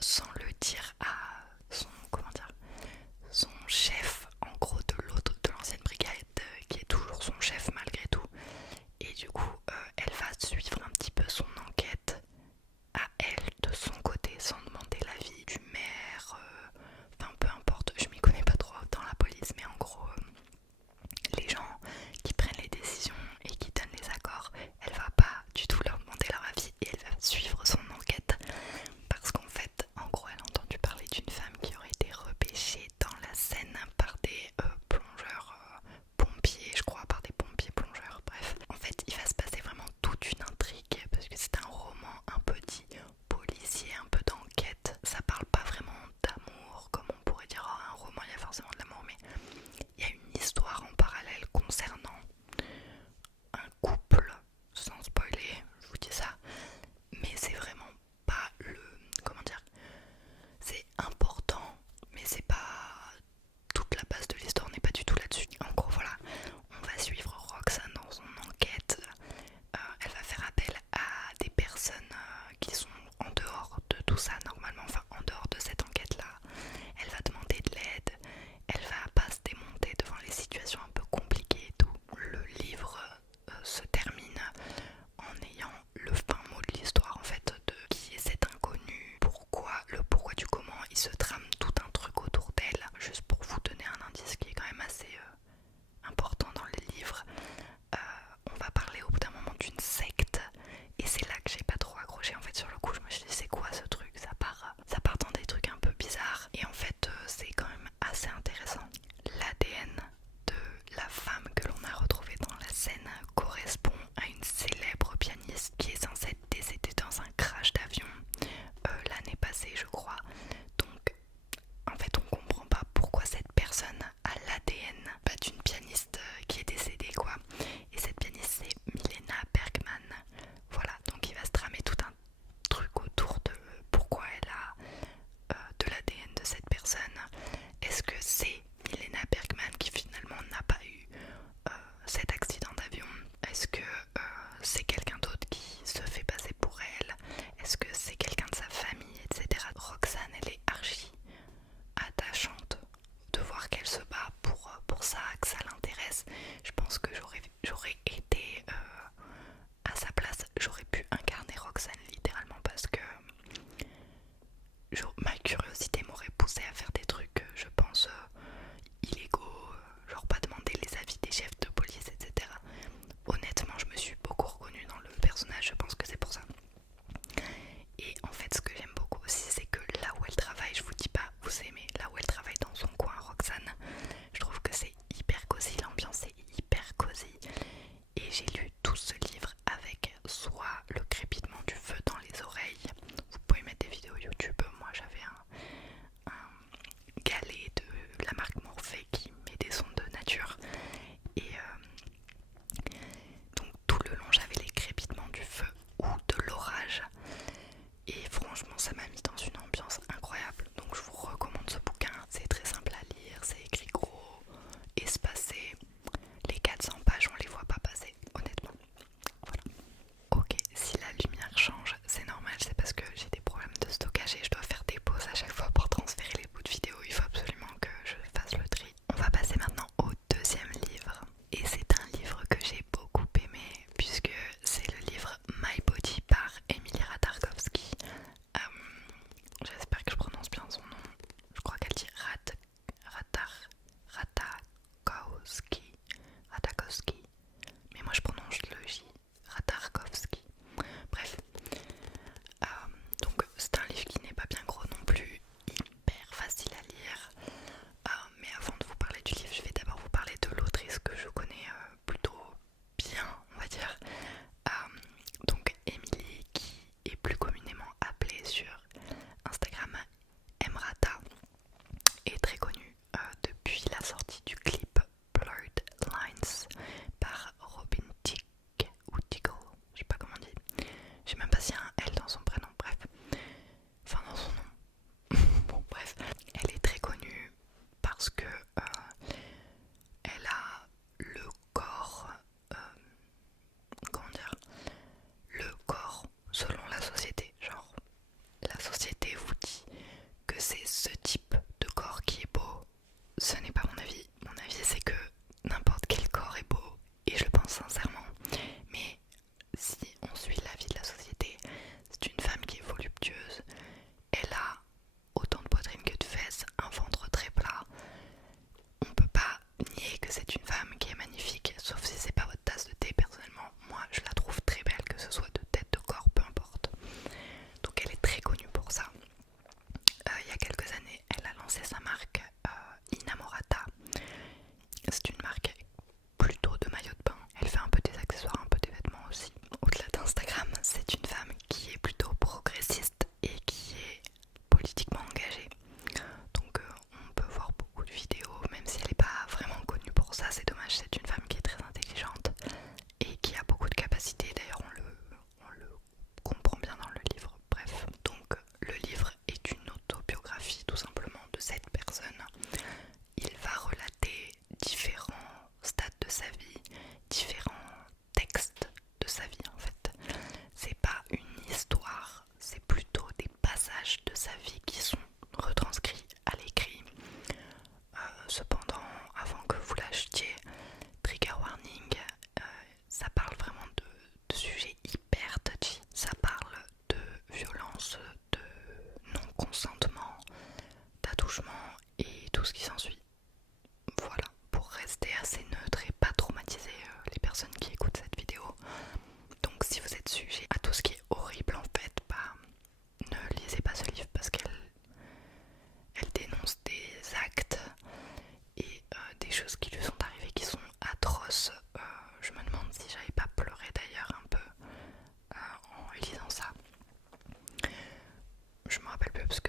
sans le dire à son, son chef, en gros de l'ancienne brigade, qui est toujours son chef malgré tout. Et du coup, elle va suivre un petit peu son enquête à elle de son côté, sans demander l'avis du maire, enfin peu importe, je m'y connais pas trop dans la police, mais en gros, les gens qui prennent les décisions et qui donnent les accords, elle va pas du tout leur demander leur avis et elle va suivre son enquête parce qu'en fait, en gros,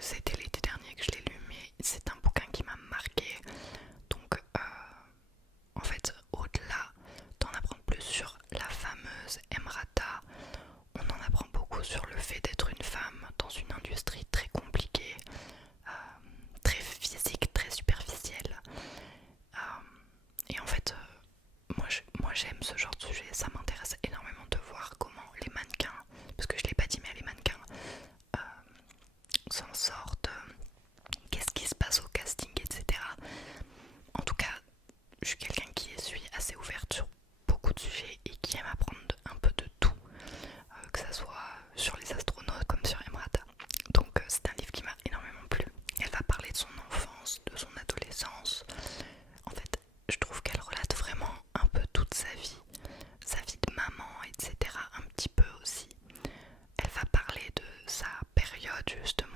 que c'était l'été dernier que je l'ai lu, mais c'est un bouquin qui m'a marqué. Donc en fait, au-delà d'en apprendre plus sur la fameuse Emrata, on en apprend beaucoup sur le fait d'être une femme dans une industrie très compliquée, très physique, très superficielle. Et en fait, moi j'aime ce genre de sujet, ça m'intéresse énormément de voir comment les mannequins, parce que je l'ai pas dit mais les mannequins s'en sortent, qu'est-ce qui se passe au casting, etc. En tout cas, je suis quelqu'un qui suis assez ouverte sur beaucoup de sujets et qui aime apprendre un peu de tout, que ça soit sur les astronautes comme sur Emrata. Donc c'est un livre qui m'a énormément plu. Elle va parler de son enfance, de son adolescence. En fait, je trouve qu'elle relate vraiment un peu toute sa vie de maman, etc. un petit peu aussi. Elle va parler de sa période justement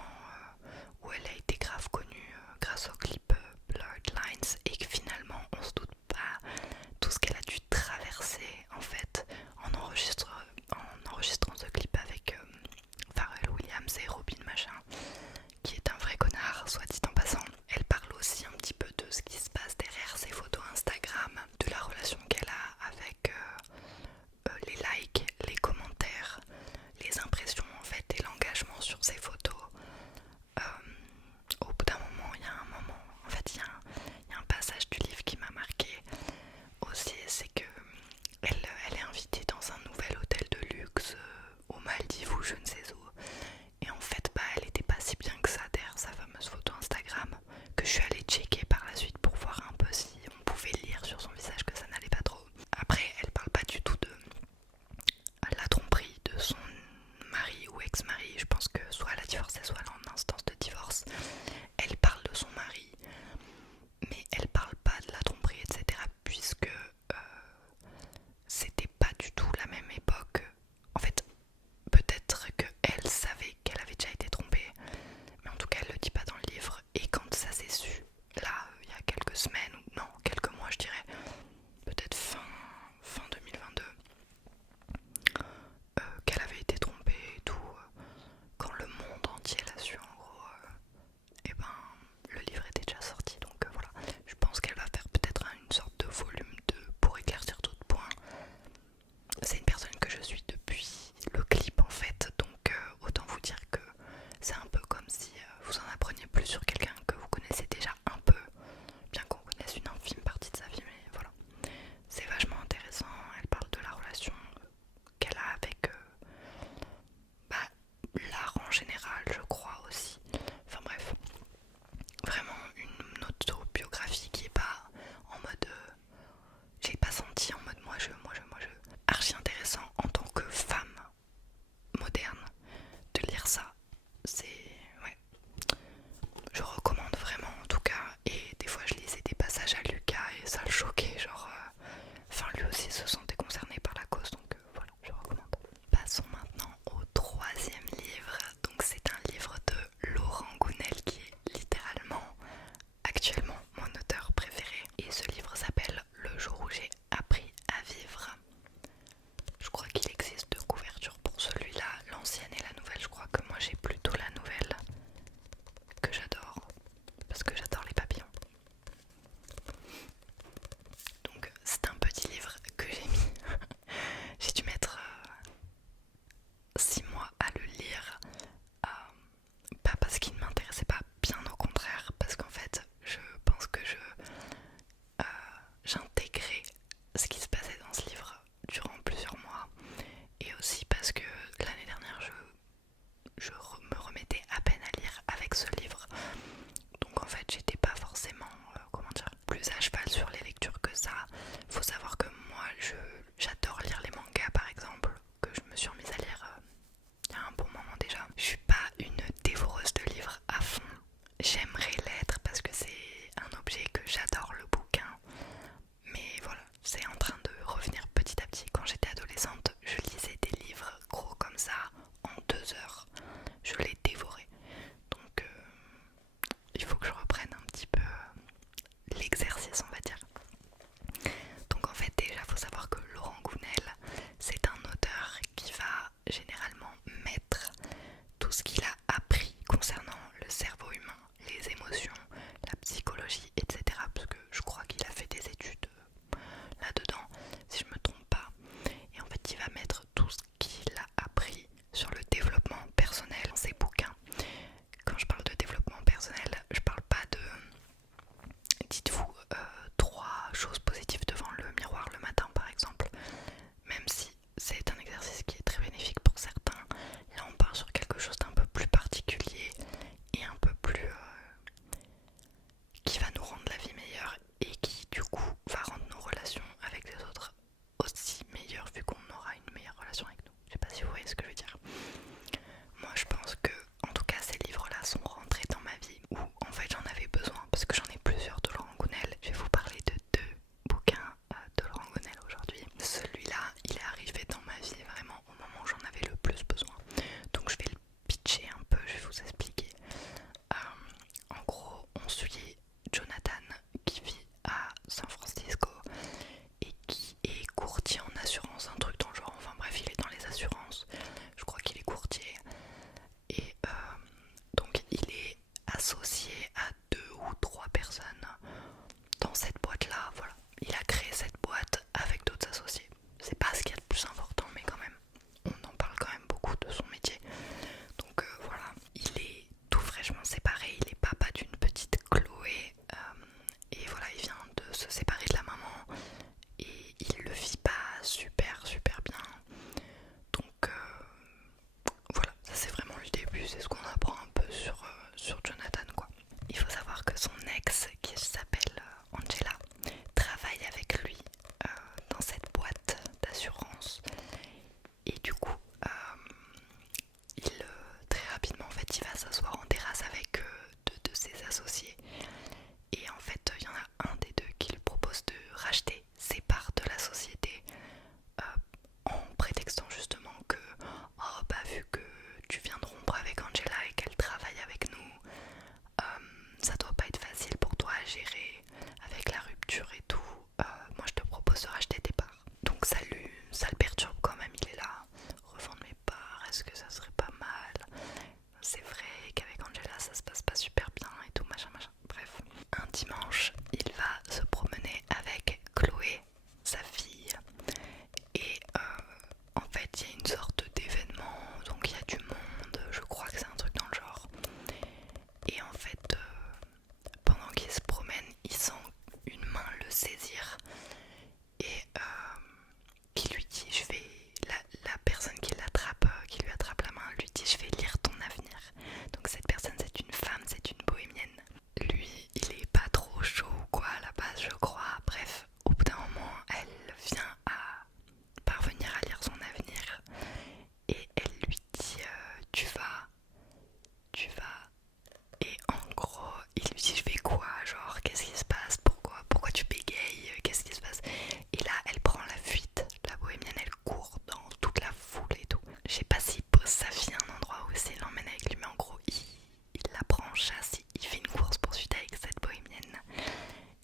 chasse, il fait une course poursuite avec cette bohémienne.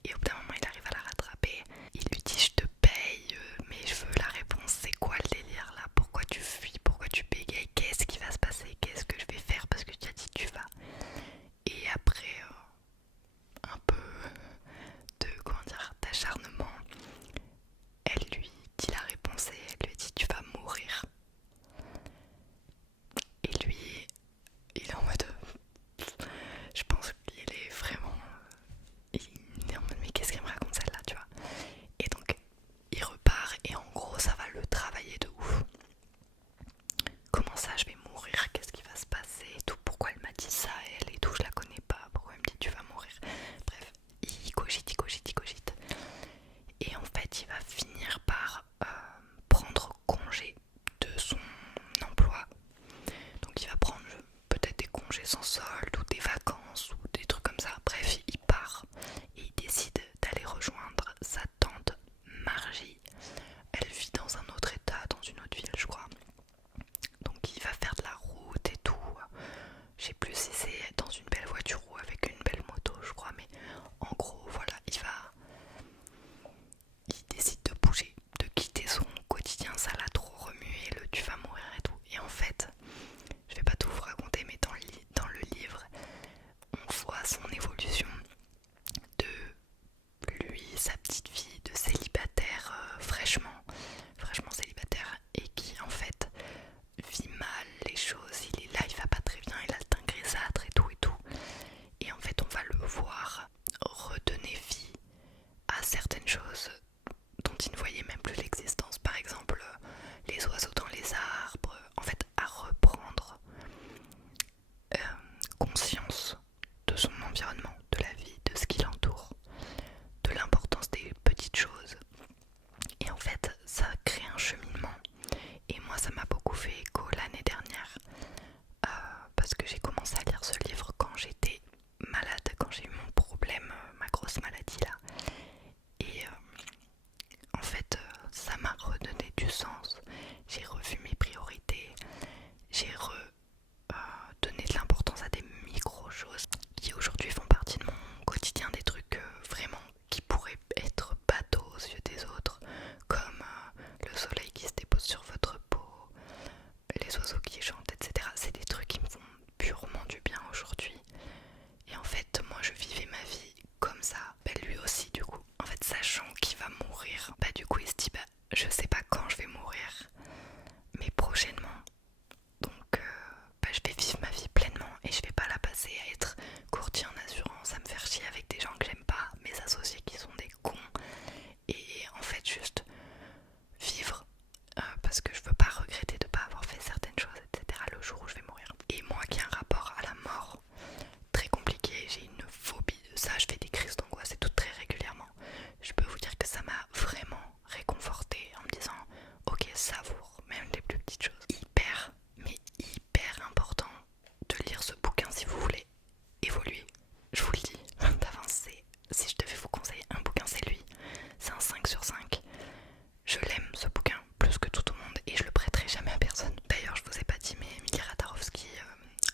Et au bout d'un moment il arrive à la rattraper. Il lui dit je te paye, mais je veux la réponse, c'est quoi le délire là? Pourquoi tu fuis? Pourquoi tu bégayes? Qu'est-ce qui va se passer? Qu'est-ce que je vais faire parce que tu as dit tu vas? Et après un peu de comment dire d'acharnement, elle lui dit la réponse et elle lui dit tu vas mourir. Et lui il est en mode je pense qu'il est vraiment il est en mode mais qu'est-ce qu'elle me raconte celle-là, tu vois? Et donc il repart et en gros ça va le travailler de ouf. Comment ça je vais mourir? Qu'est-ce qui va se passer et tout? Pourquoi elle m'a dit ça elle et tout? Je la connais pas. Pourquoi elle me dit tu vas mourir? Bref, il cogite, il cogite, il cogite. Et en fait il va finir par prendre congé de son emploi. Donc il va prendre peut-être des congés sans solde ou des vacances ou des trucs comme ça. Bref, il part et il décide d'aller rejoindre sa tante Margie. Elle vit dans un autre état, dans une autre ville je crois. Donc il va faire de la route et tout. Je sais plus si c'est dans une belle voiture ou avec une belle moto je crois. Mais en gros voilà, il décide de bouger, de quitter son quotidien. Ça l'a trop remué, le tu vas mourir et tout. Et en fait, je vais pas tout vous raconter mais dans le livre on voit son évolution de lui, sa petite vie de célibataire fraîchement célibataire et qui en fait vit mal les choses, il est là, il va pas très bien, il a le teint grisâtre et tout et tout. Et en fait on va le voir redonner vie à certaines choses dont il ne voyait même plus l'existence. Par exemple les oiseaux dans les arbres, en fait à reprendre conscience de son environnement, de la vie, de ce qui l'entoure, de l'importance des petites choses. Et en fait ça crée un cheminement. Et moi ça m'a beaucoup fait écho l'année dernière parce que j'ai commencé à lire ce livre quand j'étais malade, quand j'ai eu mon problème, ma grosse maladie là. Et en fait ça m'a redonné du sens. J'ai revu mes priorités, j'ai donné de l'importance à des micro-choses qui aujourd'hui font partie de mon quotidien, des trucs vraiment qui pourraient être bateaux aux yeux des autres, comme le soleil qui se dépose sur votre peau, les oiseaux qui chantent, etc. C'est des trucs qui me font purement du bien aujourd'hui. Et en fait, moi je vivais ma vie comme ça. Bah, lui aussi du coup. En fait, sachant qu'il va mourir, bah du coup il se dit bah je sais pas quand je vais mourir, mais prochainement. Donc bah, je vais vivre ma vie pleinement et je vais pas la passer à être courtier en assurance, à me faire chier avec des gens que j'aime pas, mes associés qui sont des cons. Et en fait juste vivre parce que je veux pas regretter de pas avoir fait certaines choses, etc. le jour où je vais mourir. Et moi qui ai un rapport à la mort très compliqué, j'ai une phobie de ça, je fais des crises d'angoisse et tout très régulièrement. Je peux vous dire que ça m'a vraiment réconfortée en me disant ok, savoure même les plus petites choses. Hyper, mais hyper important de lire ce bouquin si vous voulez évoluer. Je vous le dis d'avance, si je devais vous conseiller un bouquin c'est lui. C'est un 5 sur 5. Je l'aime ce bouquin plus que tout au monde et je le prêterai jamais à personne. D'ailleurs je vous ai pas dit mais Emilie Ratajkowski,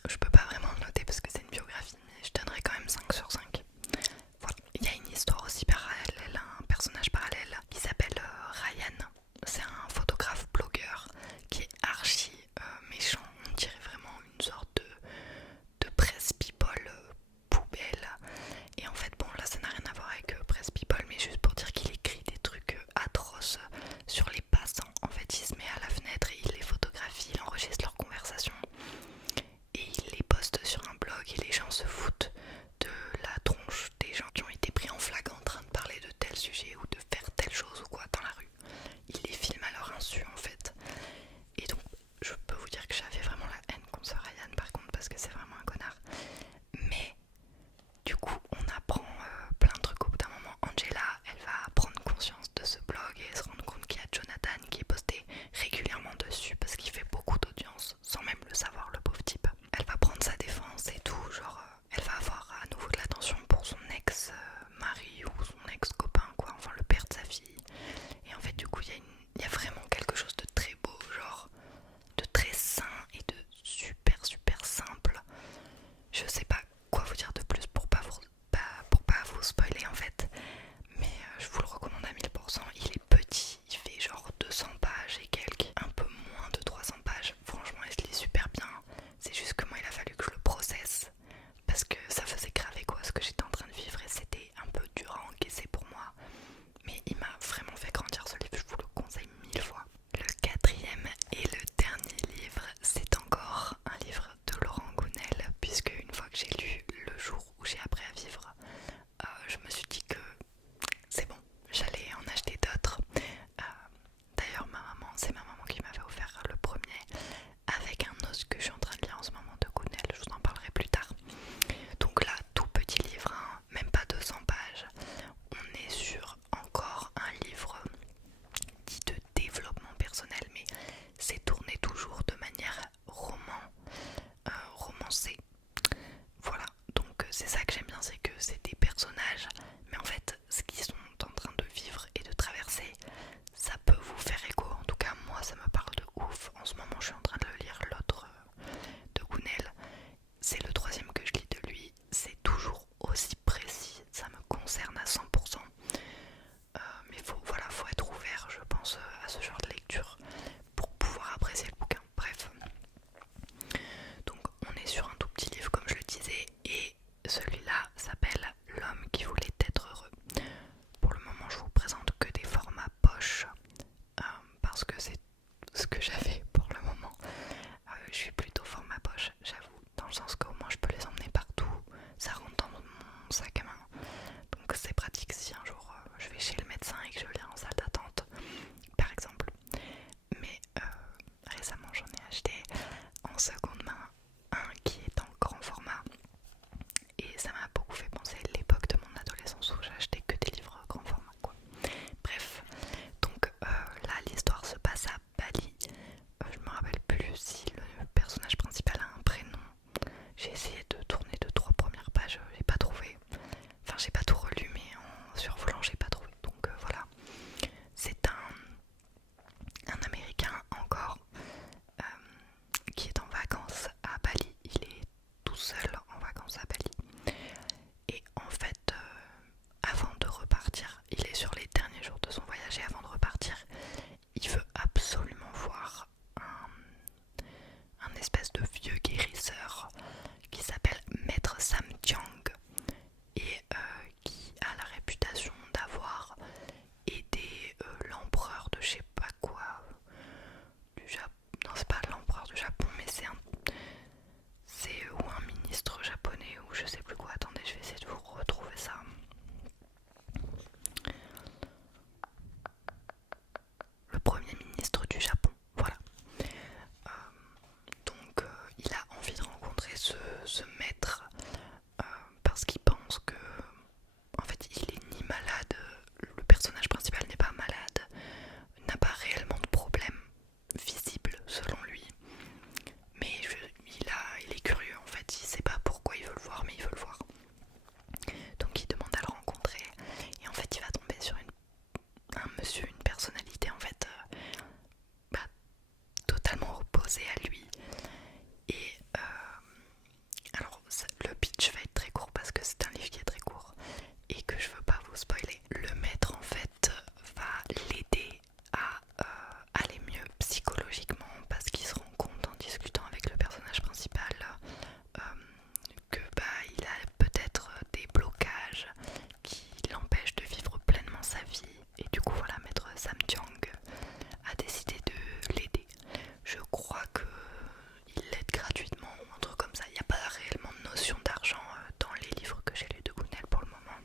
je peux pas vraiment le noter parce que c'est une biographie, mais je donnerai quand même 5 sur 5. Voilà. Il y a une histoire aussi parallèle, un personnage parallèle qui s'appelle Ryan. C'est un photographe blogueur qui est archi méchant, on dirait vraiment une sorte de presse people poubelle. Et en fait bon là ça n'a rien à voir avec presse people, mais juste pour dire qu'il écrit des trucs atroces sur les passants. En fait il se met à la fenêtre et il les photographie, il enregistre leurs conversations et il les poste sur un blog et les gens se foutent de la tronche des gens qui ont été pris en flag en train de parler de tel sujet ou de faire telle chose ou quoi dans la rue. Il les filme à leur insu en fait. Et donc je peux vous dire que j'avais vraiment la haine contre Ryan par contre parce que c'est vraiment un connard. Mais du coup on apprend plein de trucs au bout d'un moment. Angela elle va prendre conscience de ce blog et se rendre compte qu'il y a Jonathan qui est posté régulièrement dessus parce qu'il fait beaucoup d'audience sans même le savoir le pauvre type. Elle va prendre sa défense et tout, genre elle va avoir à nouveau de l'attention pour son ex-mari ou son ex-copain quoi, enfin le père de sa fille. Et en fait du coup il y a vraiment quelque chose de très beau, genre de très sain et de super simple. Je sais pas quoi vous c'est ça que j'aime bien, c'est que c'est des personnages, mais en fait ce qu'ils sont en train de vivre et de traverser, ça peut vous faire écho. En tout cas moi ça me parle de ouf. En ce moment je suis en train de lire l'autre de Gounel. C'est le troisième que je lis de lui. C'est toujours aussi précis, ça me concerne à 100%. Mais faut être ouvert, je pense, à ce genre de lecture pour pouvoir apprécier le bouquin. Bref. Donc on est sur un tout petit livre comme je le disais, et celui-là s'appelle L'homme qui voulait être heureux. Pour le moment je vous présente que des formats poche, parce que c'est ce que j'avais pour le moment. Je suis plutôt format poche, j'avoue, dans le sens qu'au moins je peux les emmener partout, ça rentre dans mon sac à main. Donc c'est pratique si un jour je vais chez le médecin et que je viens en salle d'attente, par exemple. Mais récemment j'en ai acheté en seconde main un qui est en grand format, et ça m'a beaucoup fait penser à l'époque de mon adolescence où j'achetais que des livres grand format quoi. Bref, donc là l'histoire se passe à Bali. Je me rappelle plus si le personnage principal a un prénom. J'ai essayé de tourner 2-3 premières pages, j'ai pas trouvé. Enfin j'ai pas tout relu, mais en survolant j'ai pas trouvé. Donc voilà. C'est un Américain encore qui est en vacances à Bali. Il est tout seul en vacances à Bali. Et en fait, avant de repartir, il est sur les derniers jours de son voyage, et avant de repartir, il veut absolument voir un espèce de vieux guérisseur qui s'appelle Maître Sam Tiang, et qui a la réputation d'avoir aidé l'empereur de je sais pas quoi, du Japon. Non, c'est pas l'empereur du Japon, mais c'est ou un ministre japonais ou je sais plus quoi. Attendez, je vais essayer de vous retrouver ça. Le premier ministre du Japon, voilà. Donc il a envie de rencontrer ce maître, parce qu'il pense que en fait il est ni malade, le personnage principal n'est pas malade, n'a pas réellement de problème visible selon lui, mais il est curieux en fait, il sait pas pourquoi il veut le voir, mais il veut le voir. Donc il demande à le rencontrer, et en fait il va tomber sur un monsieur, une personnalité en fait totalement opposée à lui. Et alors le pitch va être très court parce que c'est un livre qui est très court et que je veux pas vous spoiler. Le maître en fait va l'aider à aller mieux psychologiquement, parce qu'il se rend compte en discutant avec le personnage principal que il a peut-être des blocages qui l'empêchent de vivre pleinement sa vie, et du coup voilà, Maître Sam Tiang a décidé de l'aider. Je crois qu'il l'aide gratuitement ou un truc comme ça. Il n'y a pas réellement de notion d'argent dans les livres que j'ai lus de Gounel pour le moment.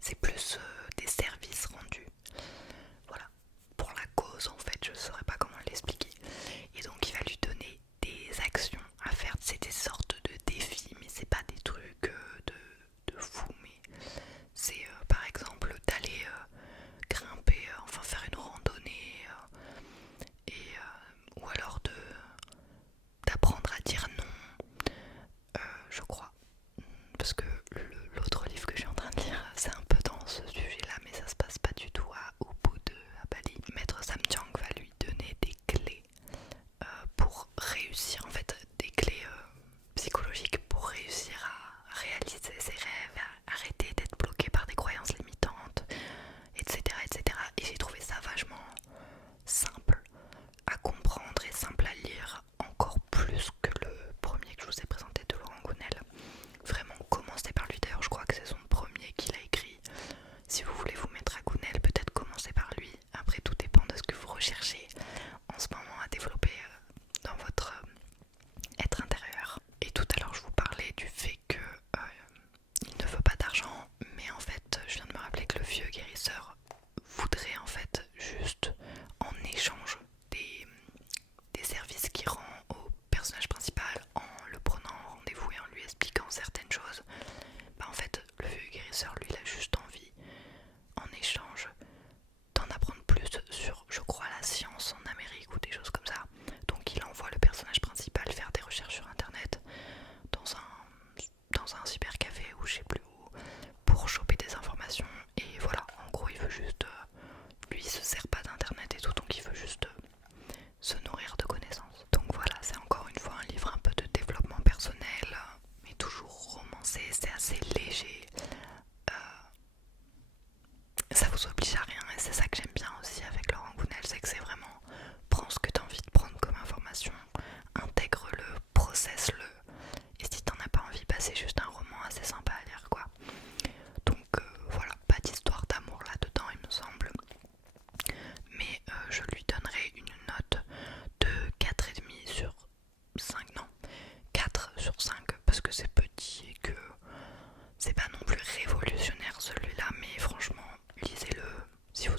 C'est plus des services rendus. Voilà. Pour la cause en fait, je ne saurais pas comment l'expliquer. Et donc il va lui donner des actions à faire. C'est des sortes de défis, mais c'est pas des trucs de fou. Mais c'est par exemple d'aller grimper, enfin faire une randonnée, ou alors d'apprendre à dire non, je crois. Parce que l'autre livre que je suis en train de lire, c'est un peu dans ce sujet-là, mais ça se passe pas du tout à Bali. Maître Sam Tiang va lui donner des clés pour réussir, en fait, des clés psychologiques pour réussir à réaliser ses rêves, à arrêter d'être bloqué par des croyances limitantes, etc. etc. Et j'ai trouvé ça vachement simple à comprendre et simple à lire, encore plus que le premier que je vous ai présenté de Laurent Gounel. Vraiment, comment c'est dit et que c'est pas non plus révolutionnaire celui-là, mais franchement lisez-le si vous